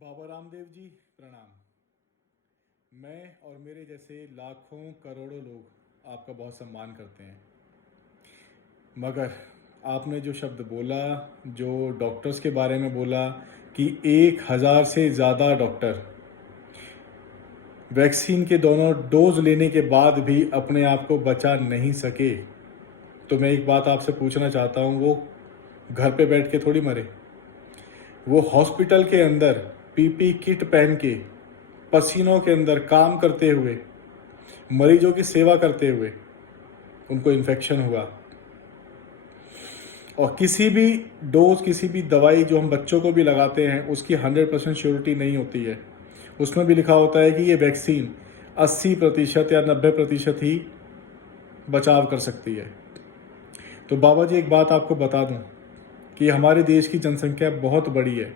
बाबा रामदेव जी प्रणाम। मैं और मेरे जैसे लाखों करोड़ों लोग आपका बहुत सम्मान करते हैं, मगर आपने जो शब्द बोला, जो डॉक्टर्स के बारे में बोला कि 1,000 से ज़्यादा डॉक्टर वैक्सीन के दोनों डोज लेने के बाद भी अपने आप को बचा नहीं सके, तो मैं एक बात आपसे पूछना चाहता हूँ, वो घर पे बैठ के थोड़ी मरे। वो हॉस्पिटल के अंदर पीपी किट पहन के पसीनों के अंदर काम करते हुए, मरीजों की सेवा करते हुए उनको इन्फेक्शन हुआ। और किसी भी डोज, किसी भी दवाई जो हम बच्चों को भी लगाते हैं उसकी 100% श्योरिटी नहीं होती है। उसमें भी लिखा होता है कि ये वैक्सीन 80% या 90% ही बचाव कर सकती है। तो बाबा जी, एक बात आपको बता दूं कि हमारे देश की जनसंख्या बहुत बड़ी है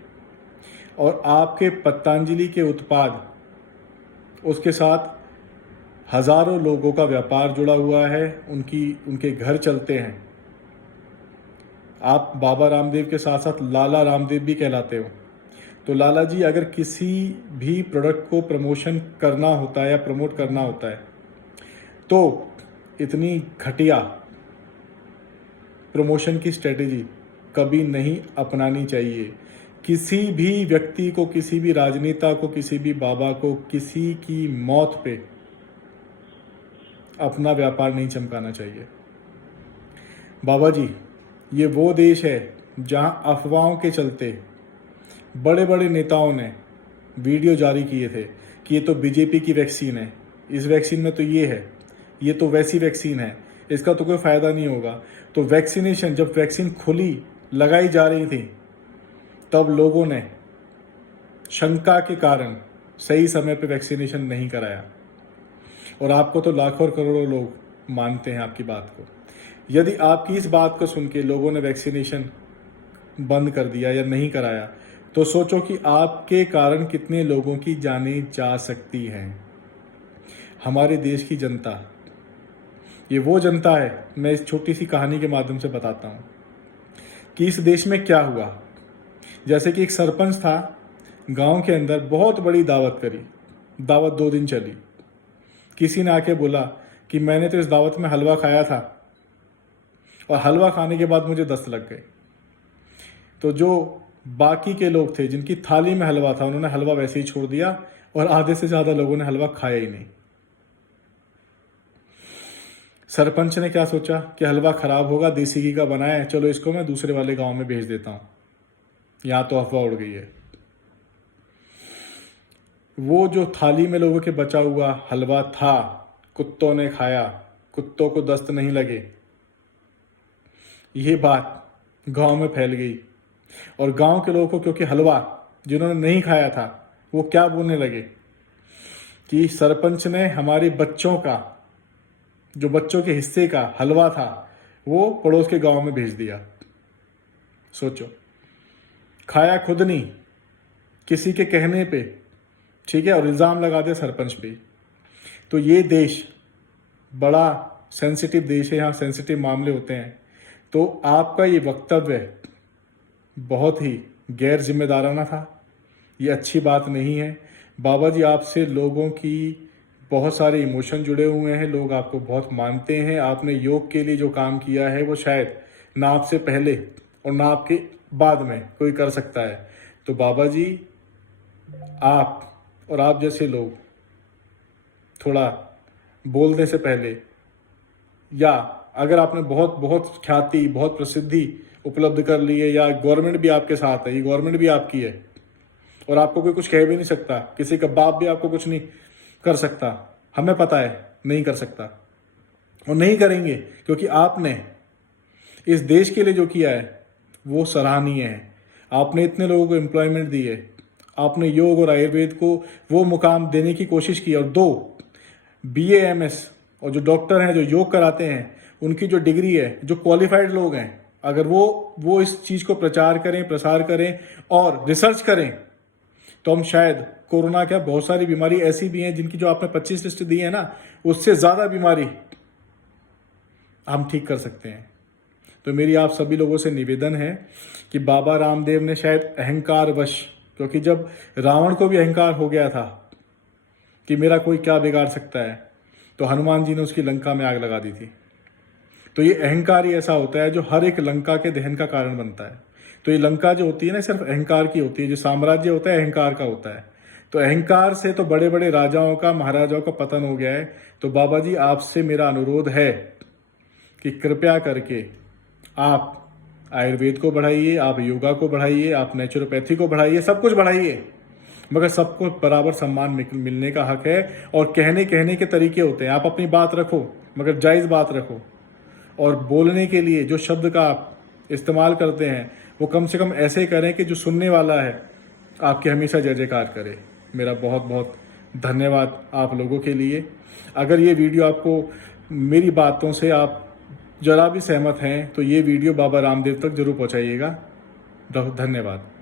और आपके पतंजलि के उत्पाद, उसके साथ हजारों लोगों का व्यापार जुड़ा हुआ है, उनके घर चलते हैं। आप बाबा रामदेव के साथ साथ लाला रामदेव भी कहलाते हो। तो लाला जी, अगर किसी भी प्रोडक्ट को प्रमोशन करना होता है या प्रमोट करना होता है तो इतनी घटिया प्रमोशन की स्ट्रेटेजी कभी नहीं अपनानी चाहिए। किसी भी व्यक्ति को, किसी भी राजनेता को, किसी भी बाबा को किसी की मौत पे अपना व्यापार नहीं चमकाना चाहिए। बाबा जी, ये वो देश है जहां अफवाहों के चलते बड़े बड़े नेताओं ने वीडियो जारी किए थे कि ये तो बीजेपी की वैक्सीन है, इस वैक्सीन में तो ये है, ये तो वैसी वैक्सीन है, इसका तो कोई फायदा नहीं होगा। तो वैक्सीनेशन, जब वैक्सीन खुली लगाई जा रही थी, तब लोगों ने शंका के कारण सही समय पे वैक्सीनेशन नहीं कराया। और आपको तो लाखों और करोड़ों लोग मानते हैं आपकी बात को। यदि आपकी इस बात को सुन के लोगों ने वैक्सीनेशन बंद कर दिया या नहीं कराया, तो सोचो कि आपके कारण कितने लोगों की जानें जा सकती हैं। हमारे देश की जनता, ये वो जनता है, मैं इस छोटी सी कहानी के माध्यम से बताता हूँ कि इस देश में क्या हुआ। जैसे कि एक सरपंच था, गांव के अंदर बहुत बड़ी दावत करी, दावत 2 दिन चली। किसी ने आके बोला कि मैंने तो इस दावत में हलवा खाया था और हलवा खाने के बाद मुझे दस्त लग गए। तो जो बाकी के लोग थे जिनकी थाली में हलवा था, उन्होंने हलवा वैसे ही छोड़ दिया और आधे से ज्यादा लोगों ने हलवा खाया ही नहीं। सरपंच ने क्या सोचा कि हलवा खराब होगा, देसी घी का बनाया है, चलो इसको मैं दूसरे वाले गांव में भेज देता हूं, यहां तो अफवाह उड़ गई है। वो जो थाली में लोगों के बचा हुआ हलवा था, कुत्तों ने खाया, कुत्तों को दस्त नहीं लगे। ये बात गांव में फैल गई और गांव के लोगों को, क्योंकि हलवा जिन्होंने नहीं खाया था, वो क्या बोलने लगे कि सरपंच ने हमारे बच्चों का, जो बच्चों के हिस्से का हलवा था, वो पड़ोस के गांव में भेज दिया। सोचो, खाया खुद नहीं, किसी के कहने पे, ठीक है, और इल्जाम लगा दिया सरपंच पे। तो ये देश बड़ा सेंसिटिव देश है, यहाँ सेंसिटिव मामले होते हैं। तो आपका ये वक्तव्य बहुत ही गैर जिम्मेदाराना था, ये अच्छी बात नहीं है। बाबा जी, आपसे लोगों की बहुत सारे इमोशन जुड़े हुए हैं, लोग आपको बहुत मानते हैं। आपने योग के लिए जो काम किया है वो शायद ना आपसे पहले और ना आपके बाद में कोई कर सकता है। तो बाबा जी, आप और आप जैसे लोग थोड़ा बोलने से पहले, या अगर आपने बहुत बहुत ख्याति, बहुत प्रसिद्धि उपलब्ध कर ली है, या गवर्नमेंट भी आपके साथ है, ये गवर्नमेंट भी आपकी है और आपको कोई कुछ कह भी नहीं सकता, किसी का बाप भी आपको कुछ नहीं कर सकता, हमें पता है नहीं कर सकता और नहीं करेंगे, क्योंकि आपने इस देश के लिए जो किया है वो सराहनीय है। आपने इतने लोगों को एम्प्लॉयमेंट दी है, आपने योग और आयुर्वेद को वो मुकाम देने की कोशिश की। और 2 BAMS और जो डॉक्टर हैं जो योग कराते हैं, उनकी जो डिग्री है, जो क्वालिफाइड लोग हैं, अगर वो इस चीज को प्रचार करें, प्रसार करें और रिसर्च करें, तो हम शायद कोरोना, क्या बहुत सारी बीमारी ऐसी भी हैं जिनकी जो आपने 25 लिस्ट दी है ना, उससे ज्यादा बीमारी हम ठीक कर सकते हैं। तो मेरी आप सभी लोगों से निवेदन है कि बाबा रामदेव ने शायद अहंकारवश क्योंकि जब रावण को भी अहंकार हो गया था कि मेरा कोई क्या बिगाड़ सकता है, तो हनुमान जी ने उसकी लंका में आग लगा दी थी। तो ये अहंकार ही ऐसा होता है जो हर एक लंका के दहन का कारण बनता है। तो ये लंका जो होती है ना, सिर्फ अहंकार की होती है। जो साम्राज्य होता है अहंकार का होता है। तो अहंकार से तो बड़े बड़े राजाओं का, महाराजाओं का पतन हो गया है। तो बाबा जी, आपसे मेरा अनुरोध है कि कृपया करके आप आयुर्वेद को बढ़ाइए, आप योगा को बढ़ाइए, आप नेचुरोपैथी को बढ़ाइए, सब कुछ बढ़ाइए, मगर सबको बराबर सम्मान मिलने का हक है। और कहने के तरीके होते हैं। आप अपनी बात रखो, मगर जायज़ बात रखो। और बोलने के लिए जो शब्द का आप इस्तेमाल करते हैं, वो कम से कम ऐसे करें कि जो सुनने वाला है आपके हमेशा जय जयकार करे। मेरा बहुत बहुत धन्यवाद आप लोगों के लिए। अगर ये वीडियो आपको, मेरी बातों से आप जरा भी सहमत हैं, तो ये वीडियो बाबा रामदेव तक जरूर पहुंचाइएगा। धन्यवाद।